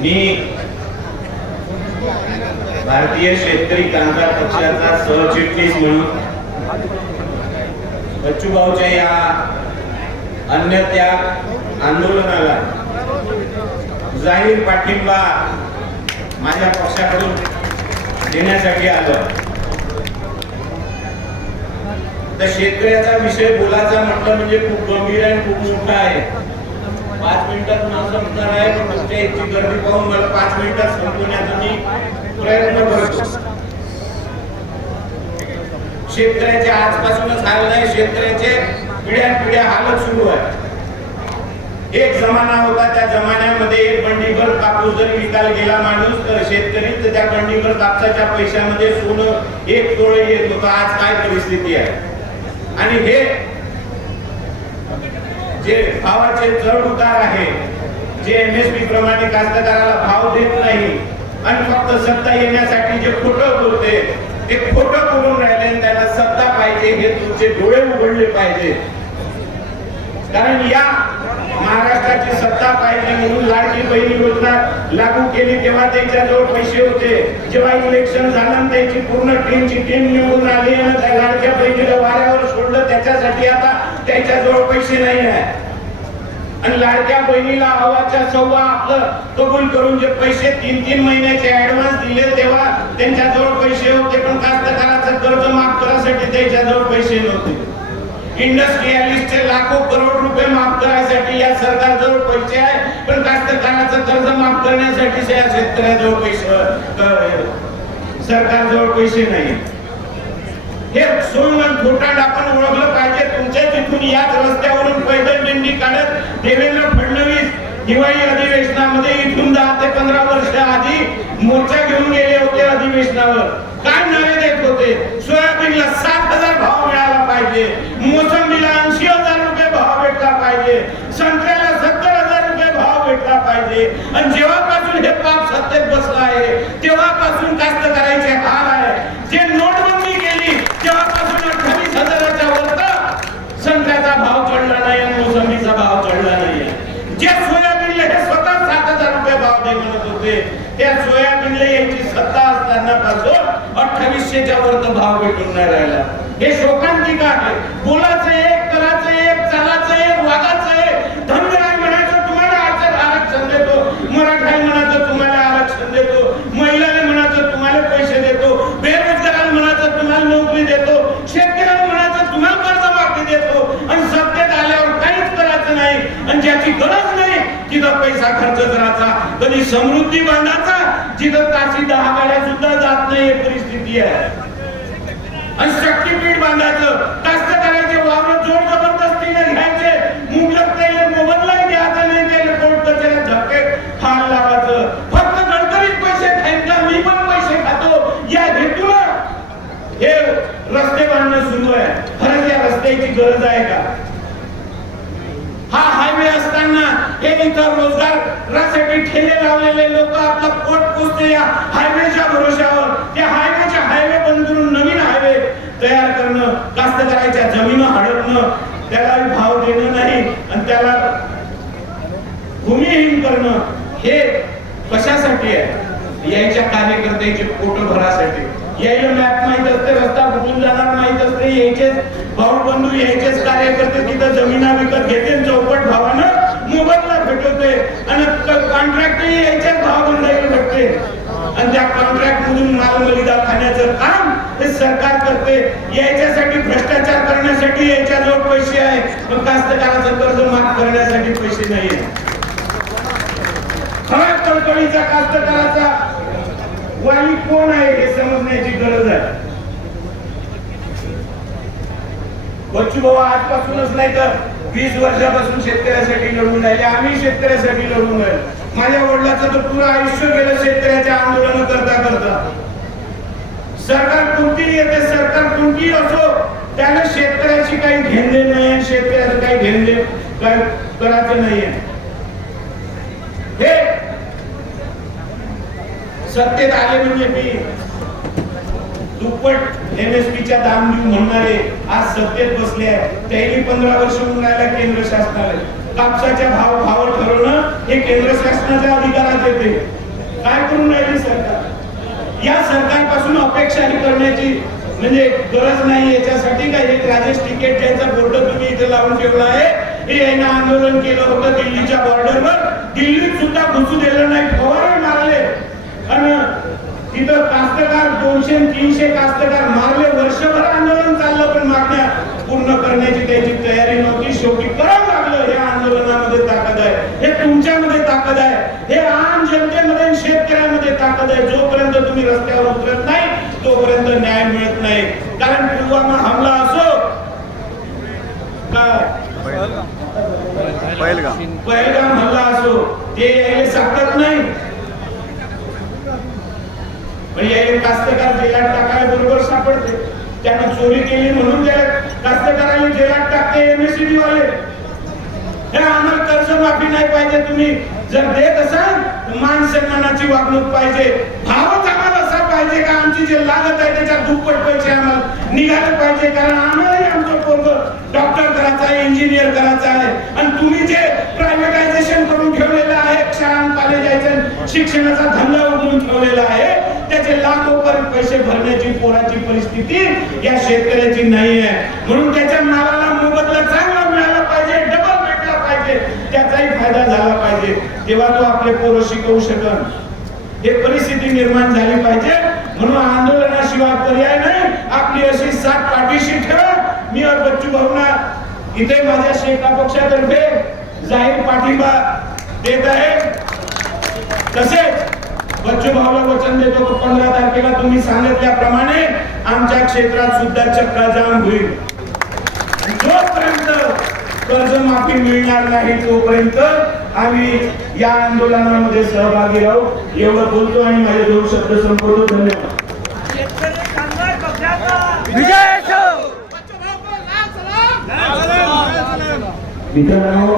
मी भारतीय शेतकरी कामगार पक्षाचा सहचिटणीस म्हणून बच्चूभाऊच्या या अन्य त्याग आंदोलनाला जाहीर पाठिंबा माझ्या पक्षाकडून देण्यासाठी आलो. तर शेतकऱ्याचा विषय बोलायचा म्हटलं म्हणजे खूप गंभीर आहे खूप मोठा आहे. पाच मिनिटातून न संपणार आहे. म्हणजे पण तुमच्या गर्दी पाहून मला पाच मिनिटात संपवण्याचा मी प्रयत्न करतो शेतकऱ्याचे आजपासूनच हाल नाही. शेतकऱ्याचे पिढ्यान पिढ्या हालत सुरू आहे. एक जमाना होता त्या जमान्यामध्ये एक बंडीभर कापूस जर विकायला गेला माणूस तर शेतकरी तर त्या बंडीभर कापसाच्या पैशामध्ये सोनं एक तोळे येत होतं. आज काय परिस्थिती आहे? आणि हे जे भावाचे चढ उतार आहे जे एम एस पी प्रमाणे कास्तकाराला भाव देत नाही आणि फक्त सत्ता येण्यासाठी जे खोटं बोलते ते खोटं बोलून राहिले आणि त्यांना सत्ता पाहिजे हे तुमचे डोळे उघडले पाहिजे. कारण या महाराष्ट्राची सत्ता पाहिजे म्हणून लाडकी बहिणी योजना लागू केली तेव्हा त्यांच्याजवळ पैसे होते. जेव्हा इलेक्शन झालं त्यांची पूर्ण टीमची टीम निवडून आली आणि त्या लाडक्या बहिणीला वाऱ्यावर सोडलं त्याच्यासाठी आता त्यांच्याजवळ पैसे नाही आहे. आणि लाडक्या बहिणीला हवाच्या सव्वा आपलं कबूल करून जे पैसे तीन तीन महिन्याचे ऍडव्हान्स दिले तेव्हा त्यांच्याजवळ पैसे होते पण कास्तकाराचं कर्ज माफ करायसाठी त्यांच्याजवळ पैसे नव्हते. इंडस्ट्रियालिस्टचे लाखो करोड रुपये माफ करायसाठी या सरकारजवळ पैसे आहे पण कास्तकाराचं कर्ज माफ करण्यासाठी या शेतकऱ्याजवळ पैसे सरकारजवळ पैसे नाही. हे सोडून खोटांड आपण ओळखलं पाहिजे तुमच्या तिथून याच रस्त्यावरून पैदल दिंडी काढत देवेंद्र फडणवीस दिवाळी अधिवेशनामध्ये इथून दहा ते पंधरा वर्ष आधी मोर्चा घेऊन गेले होते अधिवेशनावर. काय नावे देत होते? सोयाबीनला सात हजार भाव मिळाला पाहिजे. मोसंबीला ऐंशी हजार रुपये भाव भेटला पाहिजे. संत्र्याला सत्तर हजार रुपये भाव भेटला पाहिजे. आणि जेव्हापासून हे पाप सत्तेत बसलं आहे तेव्हापासून कास्त करायचे हा आहे जे नोटबंदी केली तेव्हापासून अठ्ठावीस हजाराच्या वरत संत्र्याचा भाव चढला नाही आणि मोसंबीचा भाव चढला नाही जे सोयाबीनला हे स्वतः सात हजार रुपये म्हणत होते त्या सोयाबीनला यांची सत्ता असताना पासून अठ्ठावीसशेच्या वरत भाव भेटून नाही राहिला. हे शोकांतिका आहे. बोलाचं एक कराचं एक चालाचं एक वागाचं एक. धनगराय म्हणायचं तुम्हाला आचार आरक्षण देतो. मराठाई म्हणायचं तुम्हाला आरक्षण देतो. महिलाने म्हणायचं तुम्हाला पैसे देतो. बेरोजगारांना म्हणायचं तुम्हाला नोकरी देतो. शेतकऱ्यांना म्हणायचं तुम्हाला कर्ज माफी देतो. आणि सत्तेत आल्यावर काहीच करायचं नाही. आणि ज्याची गरज नाही तिथं पैसा खर्च करायचा कधी समृद्धी बांधायचा जिथं ताशी दहा गाड्या सुद्धा जात नाही परिस्थिती आहे. आणि शक्तीपीठ बांधायचं कास्त वावर जोर जबरदस्तीने घ्यायचे. मुबलक त्याला मोबदला द्यायचा नाही त्याला कोर्ट कचऱ्यात झटके फार लावायचं. फक्त गडकरीच पैसे खायचा मी पण पैसे खातो. या हेतूनं हे रस्ते बांधणं सुरू आहे. खरंच या रस्त्याची गरज आहे का? हायवे असताना हे इथं रोजगारासाठी ठेले लावलेले लोक आपला पोट पोचते या हायवेच्या भरोश्यावर. ते हायवेचे हायवे बंद करून नवीन हायवे तयार करणं कास्तकाराच्या जमीन हडपणं त्याला भाव देणं नाही आणि त्याला भूमिहीन करणं हे कशासाठी आहे? यायच्या कार्यकर्त्याचे पोट भरासाठी. यायला मॅप माहीत असते रस्ता कुठून जाणार माहीत असते यायचेच भाऊ बंधू यायचेच कार्यकर्ते तिथं जमिना विकत घेते आणि चौपट भावानं मोबदला भेटवते आणि कॉन्ट्रॅक्ट यायच्याच भाव बंधायला भेटते आणि त्या कॉन्ट्रॅक्ट मधून माल मलिदा खाण्याचं काम हे सरकार करते याच्यासाठी भ्रष्टाचार करण्यासाठी याच्याजवळ पैसे आहे. पण कास्तकाराचं कर्ज माफ करण्यासाठी पैसे नाही खरा कळकळीचा कास्तकाराचा वाली कोण आहे हे समजण्याची गरज आहे. बच्चू भाऊ आजपासूनच नाही तर वीस वर्षापासून शेतकऱ्यासाठी लढून राहिले. आम्ही शेतकऱ्यासाठी लढून राहिलो. माझ्या वडिलाचं तर पुरं आयुष्य गेलं शेतकऱ्याच्या आंदोलन करता करता. सरकार कोणतीही येते सरकार कोणतीही असो त्याला शेतकऱ्याची काही घेणले नाही शेतकऱ्याचं काही घेणले काय करायचं नाहीये हे सत्तेत आले म्हणजे मी दुप्पट एमएसपीच्या दाम देऊ म्हणणारे आज सत्तेत बसले आहे. त्याही पंधरा वर्ष होऊन राहिला केंद्र शासनाला. कापसाच्या भाव भाव हे केंद्र शासनाच्या अधिकारात येते. काय करून राहिले सरकार? या सरकारपासून अपेक्षा ही करण्याची म्हणजे गरज नाही. याच्यासाठी काय? एक राजेश टिकेट ज्यांचा बोर्ड तुम्ही इथे लावून ठेवला आहे हे यांना आंदोलन केलं होतं दिल्लीच्या बॉर्डरवर. दिल्लीत सुद्धा घुसू दिलं नाही फवारे मारले. आणि तिथं कास्तकार दोनशे तीनशे कास्तकार मारले. वर्षभर आंदोलन चाललं पण मागण्या पूर्ण करण्याची त्याची तयारी नव्हती शेवटी करावं लागलं या आंदोलनामध्ये ताकद आहे हे तुमच्यामध्ये ताकद आहे हे आम जनतेमध्ये आणि शेतकऱ्यांमध्ये ताकद आहे जोपर्यंत तुम्ही रस्त्यावर उतरत नाही तोपर्यंत न्याय मिळत नाही. कारण पुलवामा हमला असो पहिलगाम. हल्ला असो. ते यायला सापडत नाही. पण यायला कास्तकार जेलात टाकायला बरोबर सापडते. त्यानं चोरी केली म्हणून त्या कास्तकाराला जेलात टाकते एमएससीबी वाले. हे आम्हाला कर्ज माफी नाही पाहिजे तुम्ही. जर देत असाल तर मान सन्मानाची वागणूक पाहिजे. भावच आम्हाला असा पाहिजे का आमची जे लागत आहे त्याच्या दुप्पट पैसे आम्हाला निघाले पाहिजे? कारण आम्हालाही आमचं पोरग डॉक्टर करायचं आहे इंजिनियर करायचं आहे. आणि तुम्ही जे प्रायव्हेटायझेशन करून ठेवलेलं आहे शाळा कॉलेजाचं शिक्षणाचा धंदा उघडून ठेवलेला आहे त्याचे लाखो पर्यंत पैसे भरण्याची पोराची परिस्थिती या शेतकऱ्याची नाही आहे म्हणून त्याच्या मालाला मोबदला चांगला मिळाला पाहिजे डबल भेटला पाहिजे त्याचाही फायदा झाला पाहिजे. तेव्हा तो आपले पोरं शिकवू शकल. हे परिस्थिती निर्माण झाली पाहिजे. म्हणून आंदोलनाशिवाय पर्याय नाही. आपली अशी सात पाठीशी ठेवा. मी और बच्चू भाऊना इथे माझ्या शेका पक्षातर्फे जाहीर पाठिंबा देत आहे. तसेच बच्चू भाऊला वचन देतो पंधरा तारखेला तुम्ही सांगितल्याप्रमाणे आमच्या क्षेत्रात सुद्धा चक्का जाम होईल. कर्जमाफी मिळणार नाही तोपर्यंत आम्ही या आंदोलनामध्ये सहभागी राहू. एवढं बोलतो आणि माझे दोन शब्द संपवतो. धन्यवाद. मित्रांनो